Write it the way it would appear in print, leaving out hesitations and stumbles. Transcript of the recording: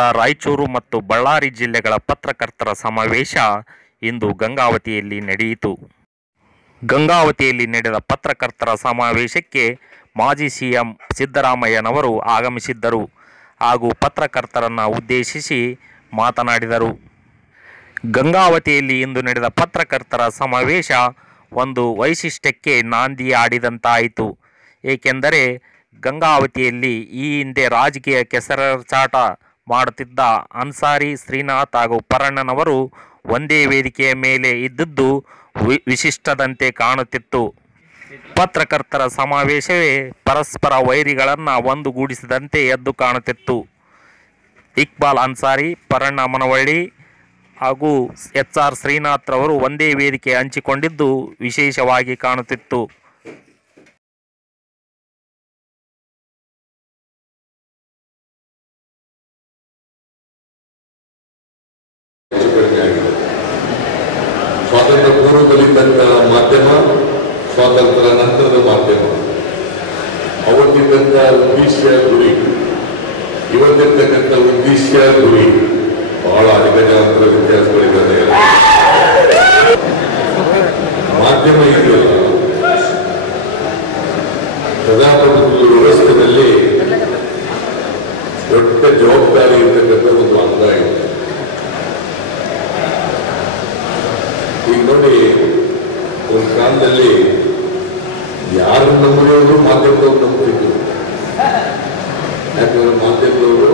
ಕೊಪ್ಪಳ, ರಾಯಚೂರು ಮತ್ತು ಬಳ್ಳಾರಿ ಜಿಲ್ಲೆಗಳ ಪತ್ರಕರ್ತರ ಸಮಾವೇಶ ಇಂದು ಗಂಗಾವತಿಯಲ್ಲಿ ನಡೆಯಿತು. ಗಂಗಾವತಿಯಲ್ಲಿ ನಡೆದ ಪತ್ರಕರ್ತರ ಸಮಾವೇಶಕ್ಕೆ ಮಾಜಿ ಸಿಎಂ ಸಿದ್ದರಾಮಯ್ಯನವರು ಆಗಮಿಸಿದ್ದರು ಹಾಗೂ ಪತ್ರಕರ್ತರನ್ನು ಉದ್ದೇಶಿಸಿ ಮಾತನಾಡಿದರು. ಗಂಗಾವತಿಯಲ್ಲಿ ಇಂದು ನಡೆದ ಪತ್ರಕರ್ತರ ಸಮಾವೇಶ ಒಂದು ವೈಶಿಷ್ಟ್ಯಕ್ಕೆ ನಾಂದಿ ಹಾಡಿದಂತಾಯಿತು. ಏಕೆಂದರೆ ಗಂಗಾವತಿಯಲ್ಲಿ ಈ ಹಿಂದೆ ರಾಜಕೀಯ ಕೆಸರಾಟ ಮಾಡುತ್ತಿದ್ದ ಅನ್ಸಾರಿ, ಶ್ರೀನಾಥ್ ಹಾಗೂ ಪರಣ್ಣನವರು ಒಂದೇ ವೇದಿಕೆಯ ಮೇಲೆ ಇದ್ದದ್ದು ವಿಶಿಷ್ಟದಂತೆ ಕಾಣುತ್ತಿತ್ತು. ಪತ್ರಕರ್ತರ ಸಮಾವೇಶವೇ ಪರಸ್ಪರ ವೈರಿಗಳನ್ನು ಒಂದುಗೂಡಿಸಿದಂತೆ ಎದ್ದು ಕಾಣುತ್ತಿತ್ತು. ಇಕ್ಬಾಲ್ ಅನ್ಸಾರಿ, ಪರಣ್ಣ ಮನವಳ್ಳಿ ಹಾಗೂ HR ಶ್ರೀನಾಥ್ ರವರು ಒಂದೇ ವೇದಿಕೆ ಹಂಚಿಕೊಂಡಿದ್ದು ವಿಶೇಷವಾಗಿ ಕಾಣುತ್ತಿತ್ತು. ಸ್ವಾತಂತ್ರ್ಯ ಪೂರ್ವದಲ್ಲಿದ್ದಂಥ ಮಾಧ್ಯಮ, ಸ್ವಾತಂತ್ರ್ಯ ನಂತರದ ಮಾಧ್ಯಮ, ಅವತ್ತಿದ್ದಂಥ ಉದ್ದೇಶ ಗುರಿ, ಇವತ್ತಿರ್ತಕ್ಕಂಥ ಉದ್ದೇಶ ಗುರಿ ಬಹಳ ಅಧಿಕಜಾಂತರ ವ್ಯತ್ಯಾಸಗಳಿದ್ದಾರೆ. ಮಾಧ್ಯಮ ಇದೆಯಲ್ಲ, ಪ್ರಜಾಪ್ರಭುತ್ವ ವ್ಯವಸ್ಥೆಯಲ್ಲಿ ದೊಡ್ಡ ಜವಾಬ್ದಾರಿ ಇರ್ತಕ್ಕಂಥ ಒಂದು ಅಂಗ ಇದೆ. ಈಗ ನೋಡಿ, ಒಂದು ಕಾಲದಲ್ಲಿ ಯಾರನ್ನು ನಂಬುವವರು ಮಾಧ್ಯಮದವರು ನಂಬುತ್ತಿದ್ರು. ಯಾಕಂದ್ರೆ ಮಾಧ್ಯಮದವರು